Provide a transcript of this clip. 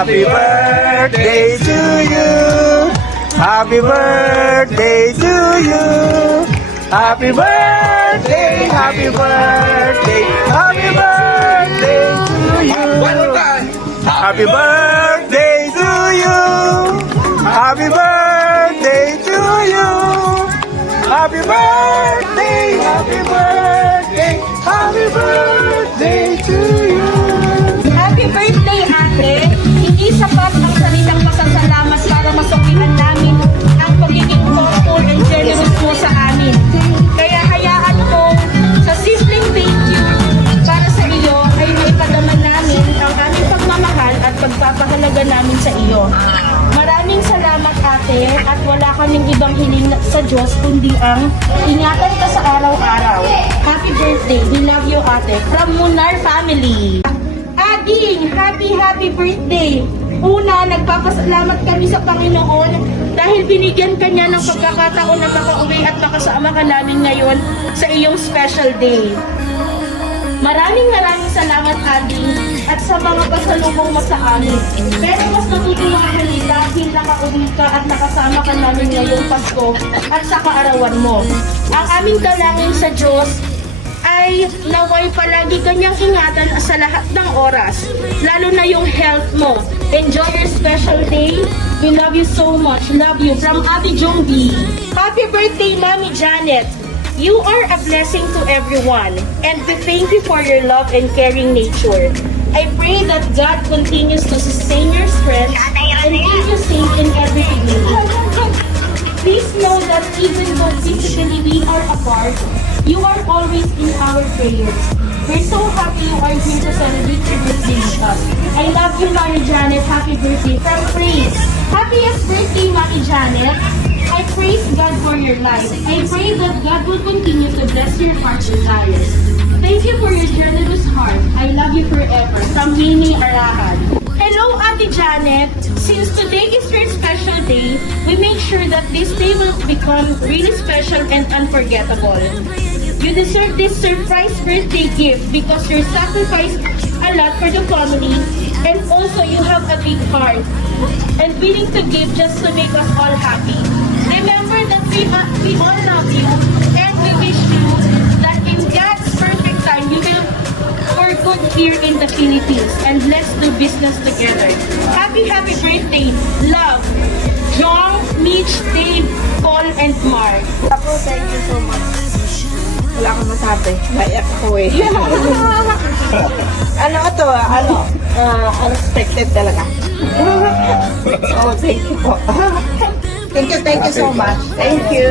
Happy birthday to you. Happy birthday to you. Happy birthday, happy birthday, happy birthday to you. Happy birthday to you. Happy birthday to you. Happy birthday, happy birthday, happy birthday to you. Happy birthday, ate! Hindi sapat ang salitang pasasalamat para masuklian namin ang pagiging thoughtful and generous mo sa amin. Kaya hayaan ko sa simpleng thank you para sa iyo ay maipadama namin ang aming pagmamahal at pagpapahalaga namin sa iyo. Maraming salamat, ate, at wala kaming ibang hiling sa Diyos kundi ang ingatan ka sa araw-araw. Happy birthday! We love you, ate. From Munar Family. Ading, happy birthday! Una, nagpapasalamat kami sa Panginoon dahil binigyan ka niya ng pagkakataon na makauwi at makasama ka namin ngayon sa iyong special day. Maraming salamat, Ading, at sa mga pasalubong mo sa amin. Pero mas natutuwa kami dahil nakauwi ka at nakasama ka namin ngayong Pasko at sa kaarawan mo. Ang aming dalangin sa Diyos ay naway palagi kanyang ingatan sa lahat ng oras, lalo na yung health mo. Enjoy your special day. We love you so much. Love you from Ate Jongbi. Happy birthday, Mami Janet. You are a blessing to everyone, and we thank you for your love and caring nature. I pray that God continues to sustain your strength and keep you safe in everything you do. Please know that even though physically we are apart, you are always in our prayers. We're so happy you are here to celebrate your birthday with us. I love you, Mami Janet. Happy birthday from Praise. Happiest birthday, Mami Janet. I praise God for your life. I pray that God will continue to bless your heart's desires. Thank you for your generous heart. I love you forever. From Mimi Arahan. Hello, Ate Janet. Since today is your special day, we make sure that this day will become really special and unforgettable. You deserve this surprise birthday gift because you sacrificed a lot for the family, and also you have a big heart and willing to give just to make us all happy. Remember that we all love you, and we wish you that in God's perfect time you will for good here in the Philippines, and let's do business together. Happy birthday, love, John, Mitch, Dave, Paul, and Mark. Ako, thank you so much. Wala akong masabi. Maiyak ako eh. Unexpected talaga. Oh, thank you po. Thank you so much. Thank you.